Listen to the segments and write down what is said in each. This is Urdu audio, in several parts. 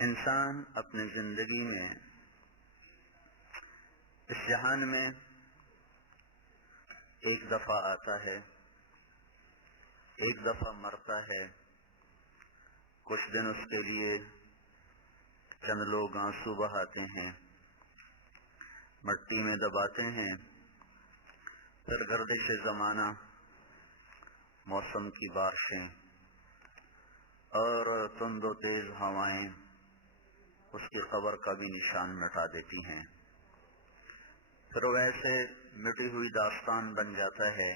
انسان اپنی زندگی میں اس جہان میں ایک دفعہ آتا ہے، ایک دفعہ مرتا ہے۔ کچھ دن اس کے لیے چند لوگ آنسو بہاتے ہیں، مٹی میں دباتے ہیں، پھر گردش زمانہ، موسم کی بارشیں اور تند و تیز ہوائیں اس کی قبر کا بھی نشان مٹا دیتی ہیں۔ پھر وہ ایسے مٹی ہوئی داستان بن جاتا ہے،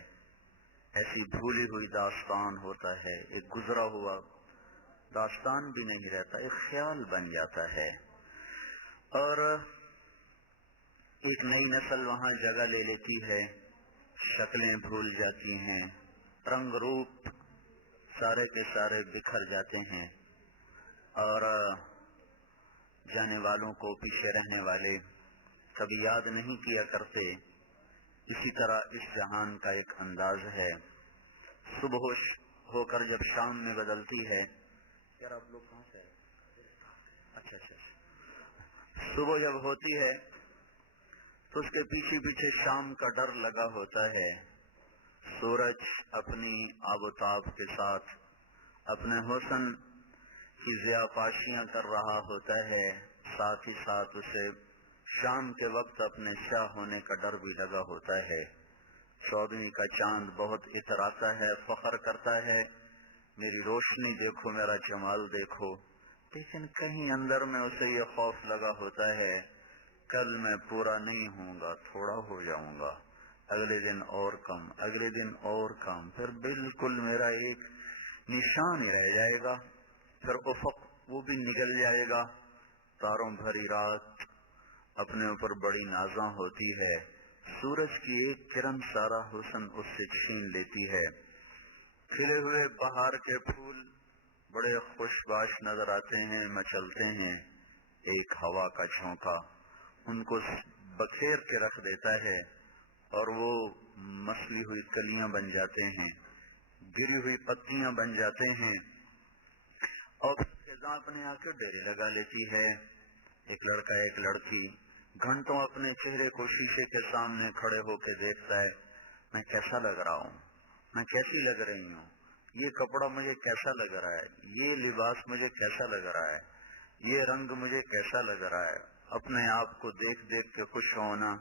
ایسی بھولی ہوئی داستان ہوتا ہے، ایک گزرا ہوا داستان بھی نہیں رہتا، ایک خیال بن جاتا ہے، اور ایک نئی نسل وہاں جگہ لے لیتی ہے، شکلیں بھول جاتی ہیں، رنگ روپ سارے کے سارے بکھر جاتے ہیں، اور جانے والوں کو پیچھے رہنے والے کبھی یاد نہیں کیا کرتے۔ اسی طرح اس جہان کا ایک انداز ہے، صبح ہو کر جب شام میں بدلتی ہے۔ یار آپ لوگ کہاں سے آئے؟ اچھا، صبح جب ہوتی ہے تو اس کے پیچھے پیچھے شام کا ڈر لگا ہوتا ہے۔ سورج اپنی آب و تاب کے ساتھ اپنے حسن کی ضیاء پاشیاں کر رہا ہوتا ہے، ساتھ ہی ساتھ اسے شام کے وقت اپنے سیاہ ہونے کا ڈر بھی لگا ہوتا ہے۔ چودھویں کا چاند بہت اتراتا ہے، فخر کرتا ہے، میری روشنی دیکھو، میرا جمال دیکھو، لیکن کہیں اندر میں اسے یہ خوف لگا ہوتا ہے، کل میں پورا نہیں ہوں گا، تھوڑا ہو جاؤں گا، اگلے دن اور کم، اگلے دن اور کم، پھر بالکل میرا ایک نشان ہی رہ جائے گا، پھر افق وہ بھی نگل جائے گا۔ تاروں بھری رات اپنے اوپر بڑی نازاں ہوتی ہے، سورج کی ایک کرن سارا حسن اس سے چھین لیتی ہے۔ کھلے ہوئے بہار کے پھول بڑے خوش باش نظر آتے ہیں، مچلتے ہیں، ایک ہوا کا جھونکا ان کو بکھیر کے رکھ دیتا ہے، اور وہ مسلی ہوئی کلیاں بن جاتے ہیں، گری ہوئی پتیاں بن جاتے ہیں، اور خزاں اپنے آ کے ڈیرے لگا لیتی ہے۔ ایک لڑکا ایک لڑکی گھنٹوں اپنے چہرے کو شیشے کے سامنے کھڑے ہو کے دیکھتا ہے، میں کیسا لگ رہا ہوں، میں کیسی لگ رہی ہوں، یہ کپڑا مجھے کیسا لگ رہا ہے، یہ لباس مجھے کیسا لگ رہا ہے، یہ رنگ مجھے کیسا لگ رہا ہے۔ اپنے آپ کو دیکھ دیکھ کے خوش ہونا۔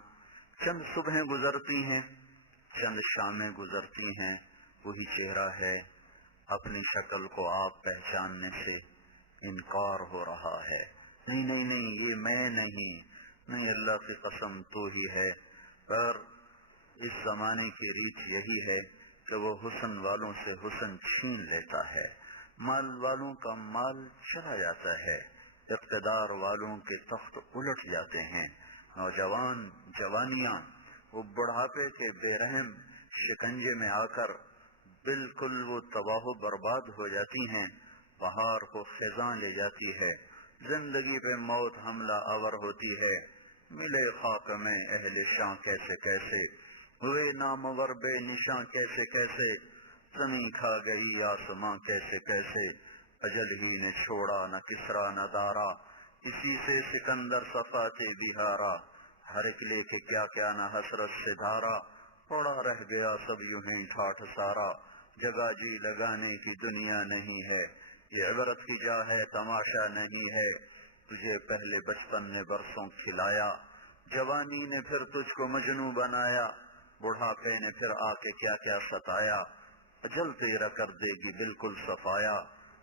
چند صبحیں گزرتی ہیں، چند شامیں گزرتی ہیں، وہی چہرہ ہے، اپنی شکل کو آپ پہچاننے سے انکار ہو رہا ہے، نہیں نہیں نہیں، یہ میں نہیں، نہیں، اللہ کی قسم تو ہی ہے۔ پر اس زمانے کی ریت یہی ہے کہ وہ حسن والوں سے حسن چھین لیتا ہے، مال والوں کا مال چلا جاتا ہے، اقتدار والوں کے تخت الٹ جاتے ہیں، نوجوان جوانیاں وہ بڑھاپے کے بے رحم شکنجے میں آ کر بالکل وہ تباہ و برباد ہو جاتی ہیں، بہار کو خزاں لے جاتی ہے، زندگی پہ موت حملہ آور ہوتی ہے، ملے خاک میں اہل شاں کیسے کیسے، ہوئے نامور بے نشاں کیسے کیسے، زمین کھا گئی آسماں کیسے کیسے، اجل ہی نے چھوڑا نہ کسرا نہ دارا، اسی سے سکندر صفاتے بہارا، ہر ایک لے کے کیا کیا نہ حسرت سے دھارا، پڑا رہ گیا سب یوں ہی ٹھاٹھ سارا، جگہ جی لگانے کی دنیا نہیں ہے، یہ عبرت کی جا ہے تماشا نہیں ہے، تجھے پہلے بچپن نے برسوں کھلایا، جوانی نے پھر تجھ کو مجنوں بنایا، بڑھاپے نے پھر آ کے کیا کیا ستایا، اجل تیرا کر دے گی بالکل صفایا،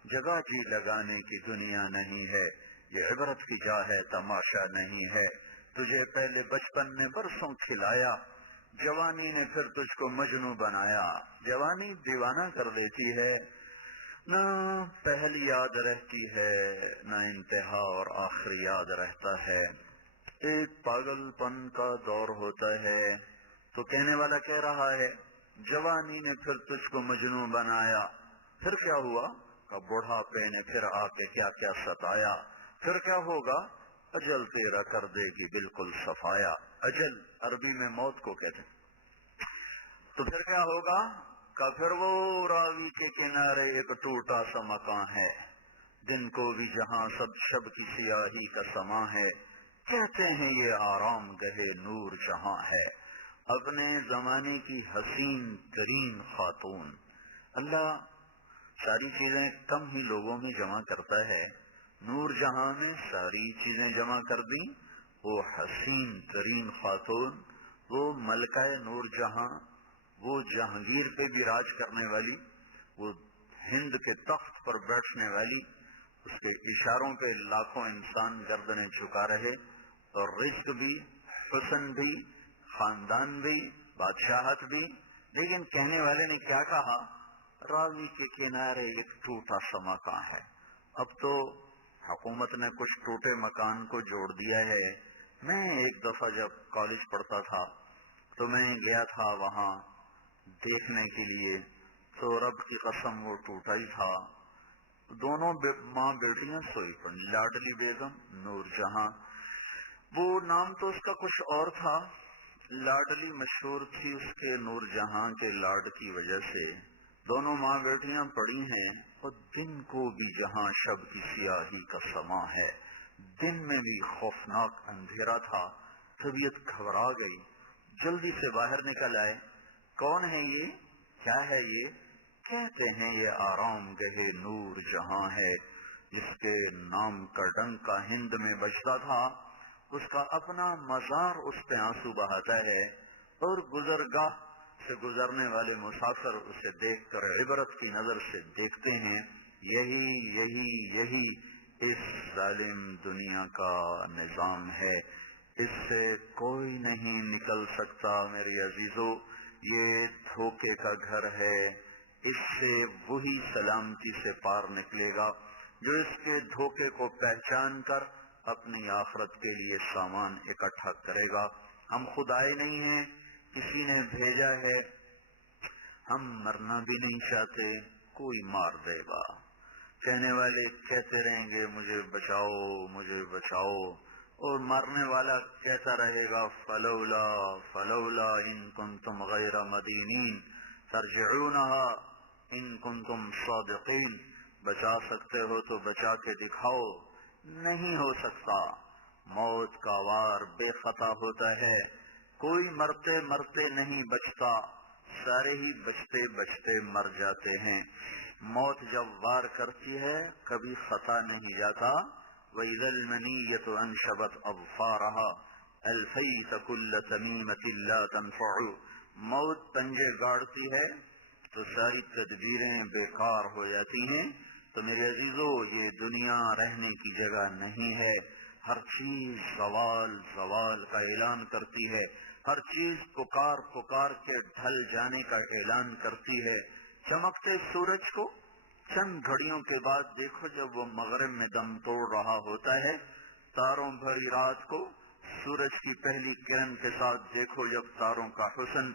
جگہ جی لگانے کی دنیا نہیں ہے، یہ عبرت کی جا ہے تماشا نہیں ہے، تجھے پہلے بچپن نے برسوں کھلایا، جوانی نے پھر تجھ کو مجنوں بنایا۔ جوانی دیوانہ کر دیتی ہے، نہ پہل یاد رہتی ہے، نہ انتہا اور آخر یاد رہتا ہے، ایک پاگل پن کا دور ہوتا ہے۔ تو کہنے والا کہہ رہا ہے، جوانی نے پھر تجھ کو مجنوں بنایا، پھر کیا ہوا کہ بڑھاپے نے پھر آ کے کیا کیا ستایا، پھر کیا ہوگا، اجل تیرا کر دے گی بالکل صفایا۔ اجل عربی میں موت کو کہتے ہیں۔ تو پھر کیا ہوگا کہ پھر وہ راوی کے کنارے ایک ٹوٹا سا مکان ہے، دن کو بھی جہاں سب شب کی سیاہی کا سما ہے، کہتے ہیں یہ آرام گہے نور جہاں ہے، اپنے زمانے کی حسین ترین خاتون۔ اللہ ساری چیزیں کم ہی لوگوں میں جمع کرتا ہے، نور جہاں میں ساری چیزیں جمع کر دیں، وہ حسین ترین خاتون، وہ ملکہ نور جہاں، وہ جہانگیر پہ بھی راج کرنے والی، وہ ہند کے تخت پر بیٹھنے والی، اس کے اشاروں پہ لاکھوں انسان گردنیں جھکا رہے، اور رزق بھی، حسن بھی، خاندان بھی، بادشاہت بھی۔ لیکن کہنے والے نے کیا کہا؟ راوی کے کنارے ایک ٹوٹا سا مکان ہے۔ اب تو حکومت نے کچھ ٹوٹے مکان کو جوڑ دیا ہے۔ میں ایک دفعہ جب کالج پڑھتا تھا تو میں گیا تھا وہاں دیکھنے کے لیے، تو رب کی قسم وہ ٹوٹا ہی تھا۔ دونوں ماں بیٹیاں سوئی پڑی، لاڈلی بیگم، نور جہاں۔ وہ نام تو اس کا کچھ اور تھا، لاڈلی مشہور تھی اس کے نور جہاں کے لاڈ کی وجہ سے۔ دونوں ماں بیٹیاں پڑی ہیں، اور دن کو بھی جہاں شب کی سیاہی کا سما ہے، دن میں بھی خوفناک اندھیرا تھا۔ طبیعت گھبرا گئی، جلدی سے باہر نکل آئے۔ کون ہے یہ؟ کیا ہے یہ؟ کہتے ہیں یہ آرام گہے نور جہاں ہے، جس کے نام کا ڈنکا ہند میں بجتا تھا، اس کا اپنا مزار اس پہ آنسو بہاتا ہے، اور گزرگاہ سے گزرنے والے مسافر اسے دیکھ کر عبرت کی نظر سے دیکھتے ہیں۔ یہی اس ظالم دنیا کا نظام ہے، اس سے کوئی نہیں نکل سکتا میرے عزیزو۔ یہ دھوکے کا گھر ہے، اس سے وہی سلامتی سے پار نکلے گا جو اس کے دھوکے کو پہچان کر اپنی آخرت کے لیے سامان اکٹھا کرے گا۔ ہم خود آئے نہیں ہیں، کسی نے بھیجا ہے، ہم مرنا بھی نہیں چاہتے، کوئی مار دے گا۔ کہنے والے کہتے رہیں گے مجھے بچاؤ مجھے بچاؤ، اور مرنے والا کہتا رہے گا فلولا فلولا ان کنتم غیر مدینین ترجعونها ان کنتم صادقین۔ بچا سکتے ہو تو بچا کے دکھاؤ، نہیں ہو سکتا۔ موت کا وار بے خطا ہوتا ہے، کوئی مرتے مرتے نہیں بچتا، سارے ہی بچتے بچتے مر جاتے ہیں۔ موت جب وار کرتی ہے کبھی خطا نہیں جاتا۔ وَإِذَا الْمَنِيَّةُ أَنْشَبَتْ أَظْفَارَهَا أَلْفَيْتَ كُلَّ تَمِيمَةٍ لَا تَنْفَعُ۔ موت پنجے گاڑتی ہے تو ساری تدبیریں بیکار ہو جاتی ہیں۔ تو میرے عزیزو، یہ دنیا رہنے کی جگہ نہیں ہے، ہر چیز زوال زوال کا اعلان کرتی ہے، ہر چیز پکار پکار کے ڈھل جانے کا اعلان کرتی ہے۔ چمکتے سورج کو چند گھڑیوں کے بعد دیکھو جب وہ مغرب میں دم توڑ رہا ہوتا ہے، تاروں بھری رات کو سورج کی پہلی کرن کے ساتھ دیکھو جب تاروں کا حسن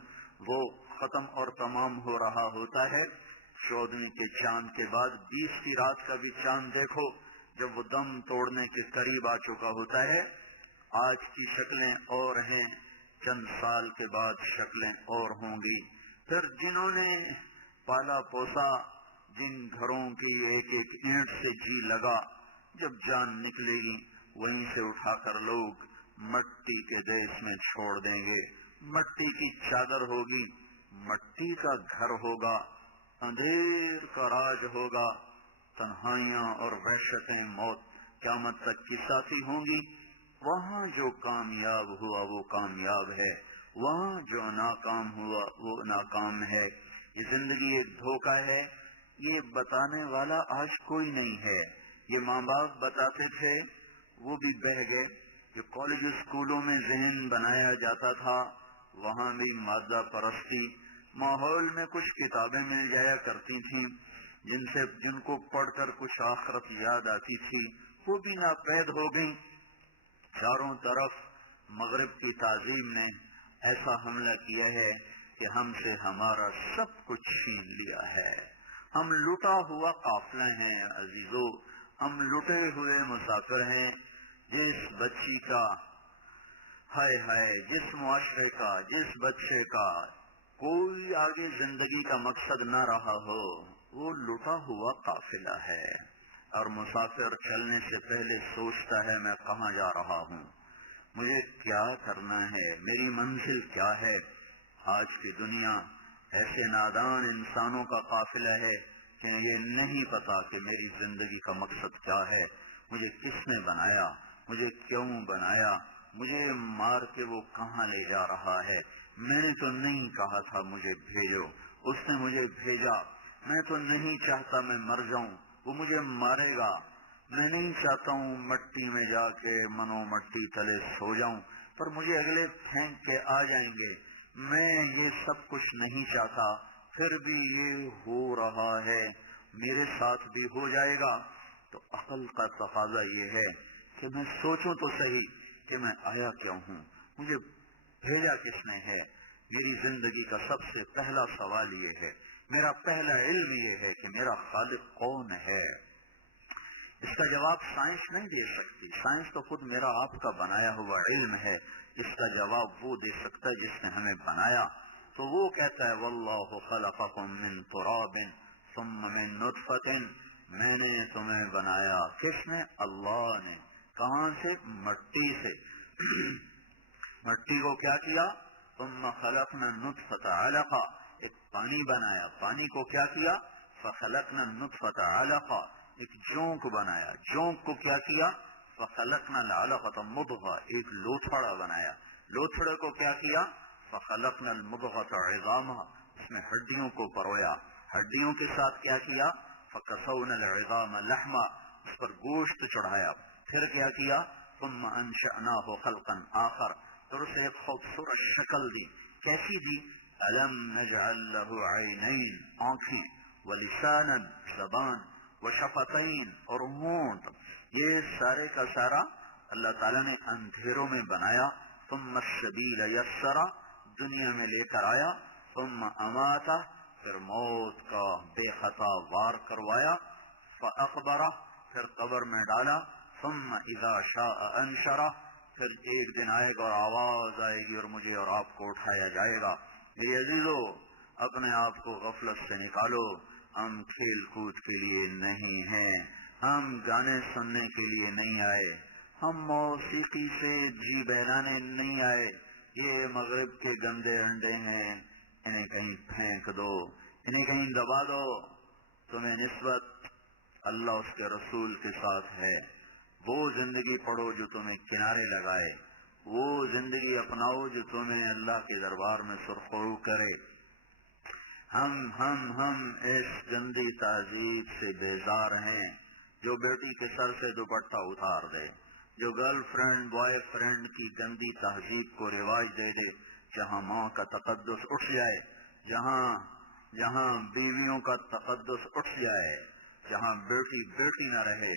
وہ ختم اور تمام ہو رہا ہوتا ہے، 14ویں کے چاند کے بعد 20 رات کا بھی چاند دیکھو جب وہ دم توڑنے کے قریب آ چکا ہوتا ہے۔ آج کی شکلیں اور ہیں، چند سال کے بعد شکلیں اور ہوں گی۔ پھر جنہوں نے پالا پوسا، جن گھروں کی ایک ایک اینٹ سے جی لگا، جب جان نکلے گی وہیں سے اٹھا کر لوگ مٹی کے دیس میں چھوڑ دیں گے۔ مٹی کی چادر ہوگی، مٹی کا گھر ہوگا، اندھیر کا راج ہوگا، تنہائیاں اور وحشتیں موت قیامت تک کی ساتھی ہوں گی۔ وہاں جو کامیاب ہوا وہ کامیاب ہے، وہاں جو ناکام ہوا وہ ناکام ہے۔ یہ زندگی ایک دھوکہ ہے، یہ بتانے والا آج کوئی نہیں ہے۔ یہ ماں باپ بتاتے تھے، وہ بھی بہہ گئے۔ جو کالج اسکولوں میں ذہن بنایا جاتا تھا وہاں بھی مادہ پرستی، ماحول میں کچھ کتابیں مل جایا کرتی تھیں جن کو پڑھ کر کچھ آخرت یاد آتی تھی، وہ بھی ناپید ہو گئیں۔ چاروں طرف مغرب کی تعظیم نے ایسا حملہ کیا ہے کہ ہم سے ہمارا سب کچھ چھین لیا ہے۔ ہم لٹا ہوا قافلہ ہیں عزیزو، ہم لٹے ہوئے مسافر ہیں۔ جس بچی کا ہائے ہائے، جس معاشرے کا، جس بچے کا کوئی آگے زندگی کا مقصد نہ رہا ہو، وہ لٹا ہوا قافلہ ہے۔ اور مسافر چلنے سے پہلے سوچتا ہے میں کہاں جا رہا ہوں، مجھے کیا کرنا ہے، میری منزل کیا ہے۔ آج کی دنیا ایسے نادان انسانوں کا قافلہ ہے کہ یہ نہیں پتا کہ میری زندگی کا مقصد کیا ہے، مجھے کس نے بنایا، مجھے کیوں بنایا، مجھے مار کے وہ کہاں لے جا رہا ہے۔ میں نے تو نہیں کہا تھا مجھے بھیجو، اس نے مجھے بھیجا۔ میں تو نہیں چاہتا میں مر جاؤں، وہ مجھے مارے گا۔ میں نہیں چاہتا ہوں مٹی میں جا کے منو مٹی تلے سو جاؤں، پر مجھے اگلے پھینک کے آ جائیں گے۔ میں یہ سب کچھ نہیں چاہتا، پھر بھی یہ ہو رہا ہے، میرے ساتھ بھی ہو جائے گا۔ تو عقل کا تقاضا یہ ہے کہ میں سوچوں تو صحیح کہ میں آیا کیوں ہوں، مجھے بھیجا کس نے ہے۔ میری زندگی کا سب سے پہلا سوال یہ ہے، میرا پہلا علم یہ ہے کہ میرا خالق کون ہے۔ اس کا جواب سائنس نہیں دے سکتی، سائنس تو خود میرا آپ کا بنایا ہوا علم ہے۔ اس کا جواب وہ دے سکتا ہے جس نے ہمیں بنایا۔ تو وہ کہتا ہے واللہ خلقکم من تراب ثم من نطفۃ، میں نے تمہیں بنایا، کس نے؟ اللہ نے۔ کہاں سے؟ مٹی سے۔ مٹی کو کیا کیا؟ ثم خلقنا النطفۃ علقہ، ایک پانی بنایا، پانی کو کیا کیا؟ فخلقنا النطفۃ علقہ، ایک جونک بنایا، جونک کو کیا کیا؟ فخلقنا العلقۃ مضغہ، ایک لوتھڑا بنایا، لوتھڑے کو کیا کیا؟ فخلقنا المضغۃ عظاما، اس میں ہڈیوں کو پرویا، ہڈیوں کے ساتھ کیا کیا؟ فکسونا العظام لحما، اس پر گوشت چڑھایا، پھر کیا کیا؟ ثم انشأناہ خلقا آخر، پھر اسے ایک خوبصورت شکل دی، کیسی دی؟ الم نجعل لہ عینین، آنکھیں، ولسانا، زبان، وشفتین، اور ہونٹ۔ یہ سارے کا سارا اللہ تعالیٰ نے اندھیروں میں بنایا۔ ثم السبیل یسرا، دنیا میں لے کر آیا۔ ثم اماتہ، پھر موت کا بے خطا وار کروایا۔ فاقبرہ، پھر قبر میں ڈالا۔ ثم اذا شاء انشرہ، پھر ایک دن آئے گا اور آواز آئے گی اور مجھے اور آپ کو اٹھایا جائے گا۔ یہ عزیزو، اپنے آپ کو غفلت سے نکالو، ہم کھیل کود کے لیے نہیں ہیں، ہم گانے سننے کے لیے نہیں آئے، ہم موسیقی سے جی بہلانے نہیں آئے۔ یہ مغرب کے گندے انڈے ہیں، انہیں کہیں پھینک دو، انہیں کہیں دبا دو۔ تمہیں نسبت اللہ اس کے رسول کے ساتھ ہے، وہ زندگی پڑھو جو تمہیں کنارے لگائے، وہ زندگی اپناؤ جو تمہیں اللہ کے دربار میں سرخرو کرے۔ ہم اس گندی تہذیب سے بیزار ہیں جو بیٹی کے سر سے دوپٹہ اتار دے، جو گرل فرینڈ بوائے فرینڈ کی گندی تہذیب کو رواج دے دے، جہاں ماں کا تقدس اٹھ جائے، جہاں بیویوں کا تقدس اٹھ جائے، جہاں بیٹی بیٹی نہ رہے،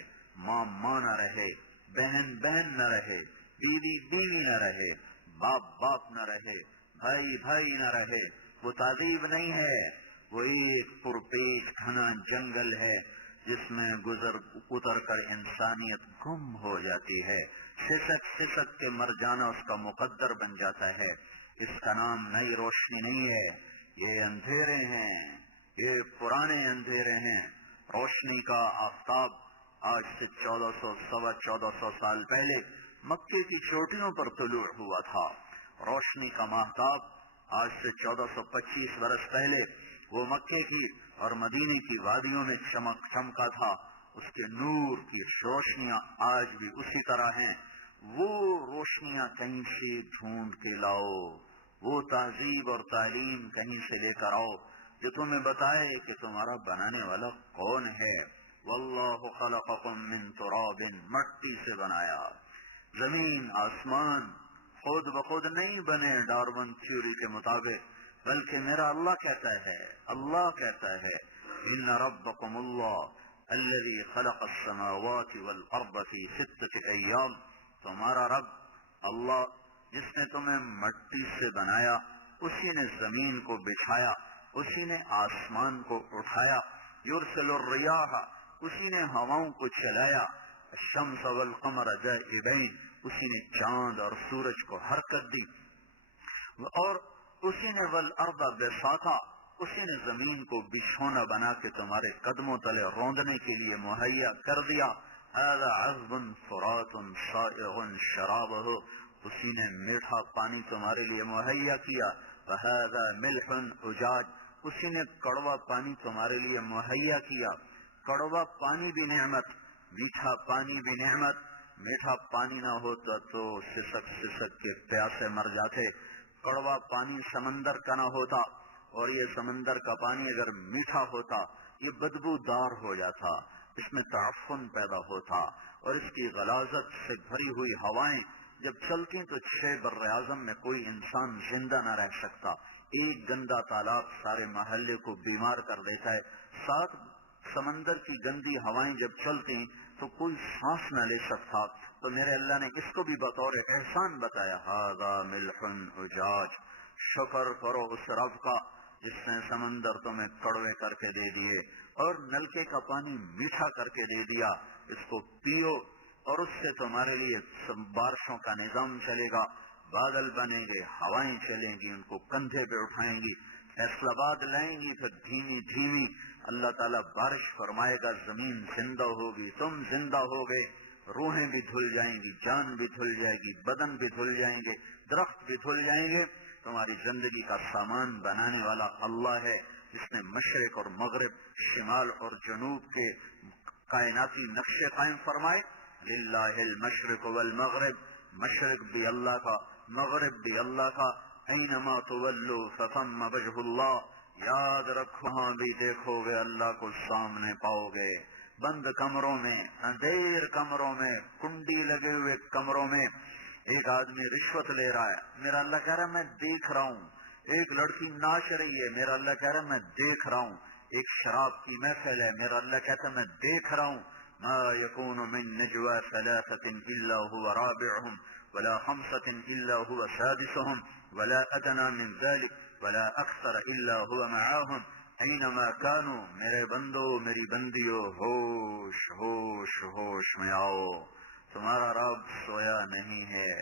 ماں ماں نہ رہے، بہن بہن نہ رہے، بیوی بیوی نہ رہے، باپ باپ نہ رہے، بھائی بھائی نہ رہے، وہ تہذیب نہیں ہے، وہ ایک پرپیش گھنا جنگل ہے جس میں اتر کر انسانیت گم ہو جاتی ہے، سسک کے مر جانا اس کا مقدر بن جاتا ہے۔ اس کا نام نئی روشنی نہیں ہے، یہ اندھیرے ہیں، یہ پرانے اندھیرے ہیں۔ روشنی کا آفتاب آج سے 1400 سال پہلے مکے کی چوٹیوں پر طلوع ہوا تھا۔ روشنی کا ماہتاب آج سے 1425 برس پہلے وہ مکے کی اور مدینے کی وادیوں میں چمکا تھا۔ اس کے نور کی روشنیاں آج بھی اسی طرح ہیں۔ وہ روشنیاں کہیں سے ڈھونڈ کے لاؤ، وہ تہذیب اور تعلیم کہیں سے لے کر آؤ جو تمہیں بتائے کہ تمہارا بنانے والا کون ہے۔ واللہ خلقکم من تراب، مٹی سے بنایا۔ زمین آسمان خود بخود نہیں بنے ڈارون تھیوری کے مطابق، بلکہ میرا اللہ کہتا ہے ان ربکم اللہ الذی خلق السماوات والارض فی 6 ایام، تمہارا رب اللہ جس نے تمہیں مٹی سے بنایا، اسی نے زمین کو بچھایا، اسی نے آسمان کو اٹھایا، یرسل الریاح، اسی نے ہواؤں کو چلایا، الشمس والقمر دائبین، اسی نے چاند اور سورج کو حرکت دی، اور اسی نے والارض بساطا، اسی نے زمین کو بچھونا بنا کے تمہارے قدموں تلے روندنے کے لیے مہیا کر دیا. هذا عذب فرات سائغ شرابه، اسی نے میٹھا پانی تمہارے لیے مہیا کیا. وهذا ملح اجاج، اسی نے کڑوا پانی تمہارے لیے مہیا کیا. کڑوا پانی بھی نعمت، میٹھا پانی بھی نعمت. میٹھا پانی نہ ہوتا تو سسک سسک کے پیاسے مر جاتے. کڑوا پانی سمندر کا نہ ہوتا، اور یہ سمندر کا پانی اگر میٹھا ہوتا یہ بدبودار ہو جاتا، اس میں تعفن پیدا ہوتا، اور اس کی غلاظت سے بھری ہوئی ہوائیں جب چلتی تو چھ بر اعظم میں کوئی انسان زندہ نہ رہ سکتا. ایک گندا تالاب سارے محلے کو بیمار کر دیتا ہے. 7 سمندر کی گندی ہوائیں جب چلتی تو کوئی سانس نہ لے سکتا. تو میرے اللہ نے اس کو بھی بطور احسان بتایا. هذا ملح اجاج، شکر کرو اس رب کا جس نے سمندر تمہیں کڑوے کر کے دے دیے اور نلکے کا پانی میٹھا کر کے دے دیا. اس کو پیو اور اس سے تمہارے لیے بارشوں کا نظام چلے گا. بادل بنیں گے، ہوائیں چلیں گی، ان کو کندھے پہ اٹھائیں گی، فیصلہ باد لائیں گی، پھر دھیمی دھیمی اللہ تعالیٰ بارش فرمائے گا. زمین زندہ ہوگی، تم زندہ ہوگے، روحیں بھی دھل جائیں گی، جان بھی دھل جائے گی، بدن بھی دھل جائیں گے، درخت بھی دھل جائیں گے. تمہاری زندگی کا سامان بنانے والا اللہ ہے، جس نے مشرق اور مغرب، شمال اور جنوب کے کائناتی نقشے قائم فرمائے. للہ المشرق والمغرب، مشرق بھی اللہ کا، مغرب بھی اللہ کا. اینما تولوا فثم وجہ اللہ، یاد رکھو ہاں بھی دیکھو گے اللہ کو سامنے پاؤ گے. بند کمروں میں، اندھیر کمروں میں، کنڈی لگے ہوئے کمروں میں ایک آدمی رشوت لے رہا ہے، میرا اللہ کہہ رہا ہے میں دیکھ رہا ہوں. ایک لڑکی ناچ رہی ہے، میرا اللہ کہہ رہا ہے میں دیکھ رہا ہوں. ایک شراب کی محفل ہے، میرا اللہ کہتا ہے میں دیکھ رہا ہوں. ما يكون من نجوى 3 إلا هو رابعهم ولا 5 إلا هو سادسهم ولا أدنى من ذلك ولا أكثر إلا هو معهم أينما كانوا. میرے بندو میری بندیو، ہوش ہوش ہوش میں آؤ. تمہارا رب سویا نہیں ہے،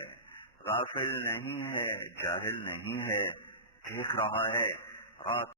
غافل نہیں ہے، جاہل نہیں ہے، دیکھ رہا ہے. رات